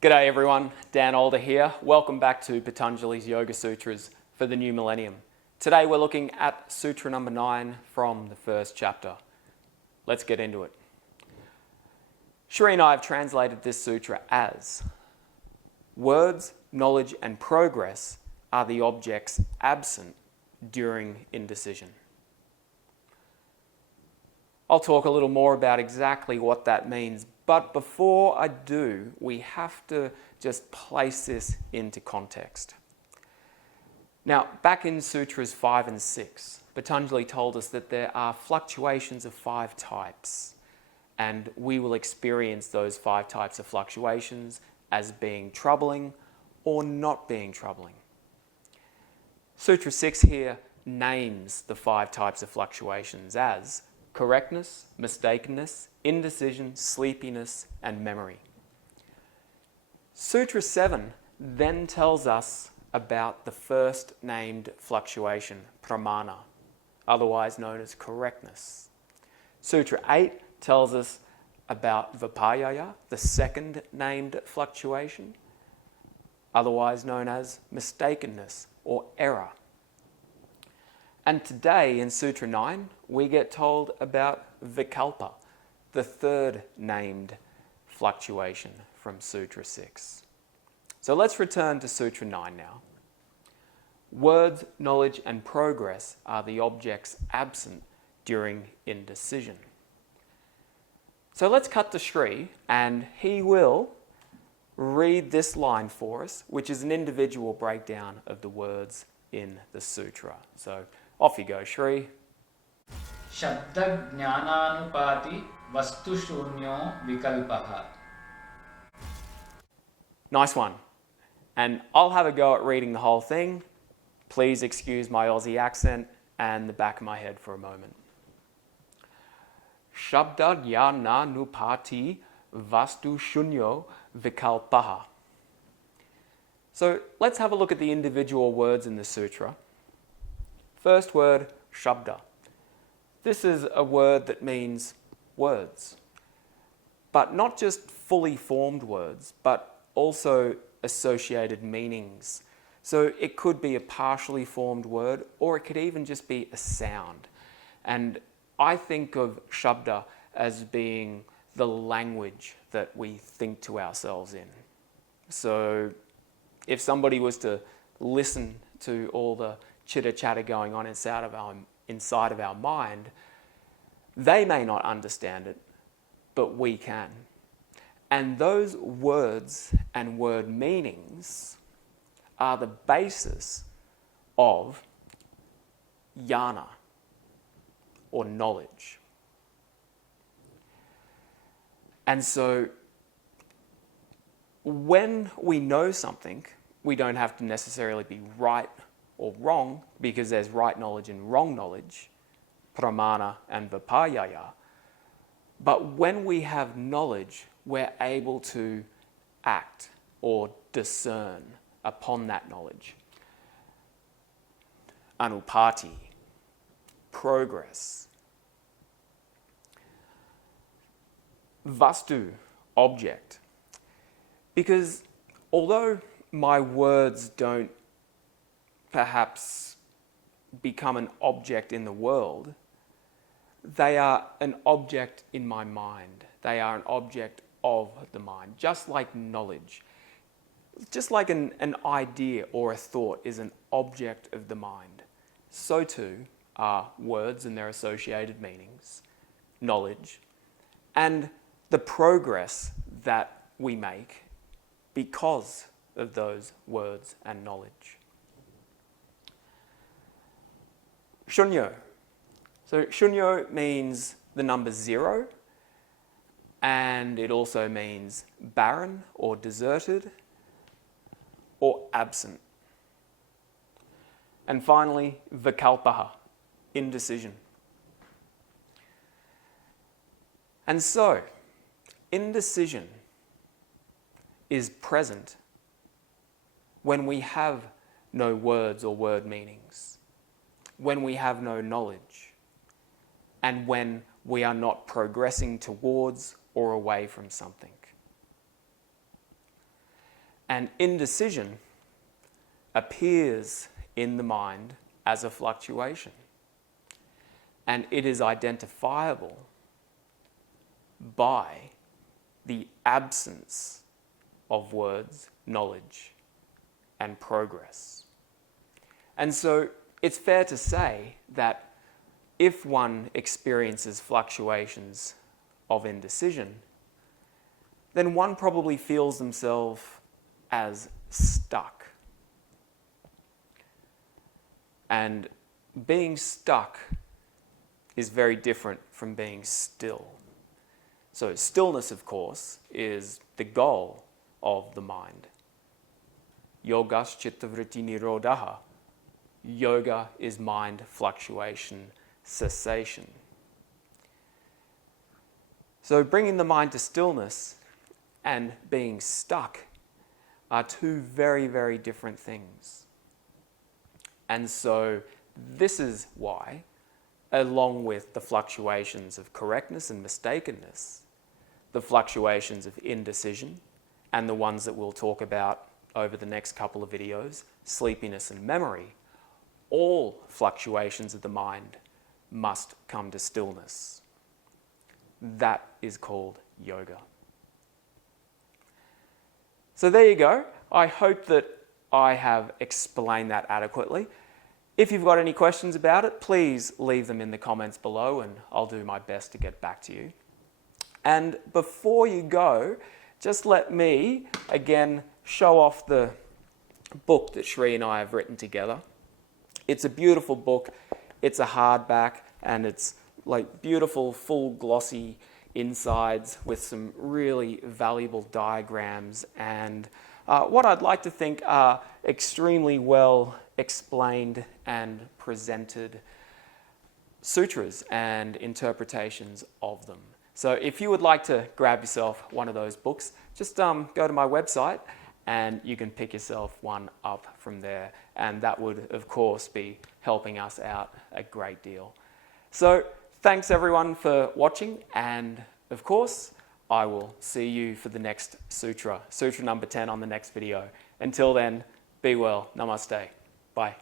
G'day everyone, Dan Alder here. Welcome back to Patanjali's Yoga Sutras for the new millennium. Today we're looking at Sutra number 9 from the first chapter. Let's get into it. Shri and I have translated this sutra as: words, knowledge and progress are the objects absent during indecision. I'll talk a little more about exactly what that means, but before I do, we have to just place this into context. Now, back in Sutras 5 and 6, Patanjali told us that there are fluctuations of 5 types, and we will experience those 5 types of fluctuations as being troubling or not being troubling. Sutra 6 here names the 5 types of fluctuations as correctness, mistakenness, indecision, sleepiness, and memory. Sutra 7 then tells us about the first named fluctuation, pramana, otherwise known as correctness. Sutra 8 tells us about vipayaya, the second named fluctuation, otherwise known as mistakenness or error. And today in Sutra 9, we get told about vikalpa, the third named fluctuation from Sutra 6. So let's return to Sutra 9 now. Words, knowledge and progress are the objects absent during indecision. So let's cut to Shri, and he will read this line for us, which is an individual breakdown of the words in the sutra. So off you go, Shri. Shabda jnananupati vastu shunyo vikalpaha. Nice one. And I'll have a go at reading the whole thing. Please excuse my Aussie accent and the back of my head for a moment. Shabda jnananupati vastu shunyo vikalpaha. So let's have a look at the individual words in the sutra. First word, shabda. This is a word that means words, but not just fully formed words, but also associated meanings. So it could be a partially formed word, or it could even just be a sound. And I think of shabda as being the language that we think to ourselves in. So if somebody was to listen to all the chitter-chatter going on inside of our mind, they may not understand it, but we can. And those words and word meanings are the basis of jnana, or knowledge. And so when we know something, we don't have to necessarily be right or wrong, because there's right knowledge and wrong knowledge, pramana and vipayaya. But when we have knowledge, we're able to act or discern upon that knowledge. Anupati, progress. Vastu, object. Because although my words don't perhaps become an object in the world, they are an object in my mind. They are an object of the mind, just like knowledge. Just like an idea or a thought is an object of the mind, so too are words and their associated meanings, knowledge, and the progress that we make because of those words and knowledge. Shunyo. So shunyo means the number 0, and it also means barren or deserted or absent. And finally, vikalpaha, indecision. And so, indecision is present when we have no words or word meanings, when we have no knowledge, and when we are not progressing towards or away from something. And indecision appears in the mind as a fluctuation. And it is identifiable by the absence of words, knowledge, and progress. And so it's fair to say that if one experiences fluctuations of indecision, then one probably feels themselves as stuck. And being stuck is very different from being still. So stillness, of course, is the goal of the mind. Yogas chittavritti nirodha. Yoga is mind fluctuation cessation. So bringing the mind to stillness and being stuck are two very, very different things. And so this is why, along with the fluctuations of correctness and mistakenness, the fluctuations of indecision, and the ones that we'll talk about over the next couple of videos, sleepiness and memory, all fluctuations of the mind must come to stillness. That is called yoga. So there you go. I hope that I have explained that adequately. If you've got any questions about it, please leave them in the comments below and I'll do my best to get back to you. And before you go, just let me again show off the book that Shri and I have written together. It's a beautiful book. It's a hardback and it's like beautiful, full, glossy insides with some really valuable diagrams and what I'd like to think are extremely well explained and presented sutras and interpretations of them. So if you would like to grab yourself one of those books, just go to my website and you can pick yourself one up from there. And that would, of course, be helping us out a great deal. So thanks everyone for watching. And of course, I will see you for the next sutra, sutra number 10 on the next video. Until then, be well. Namaste. Bye.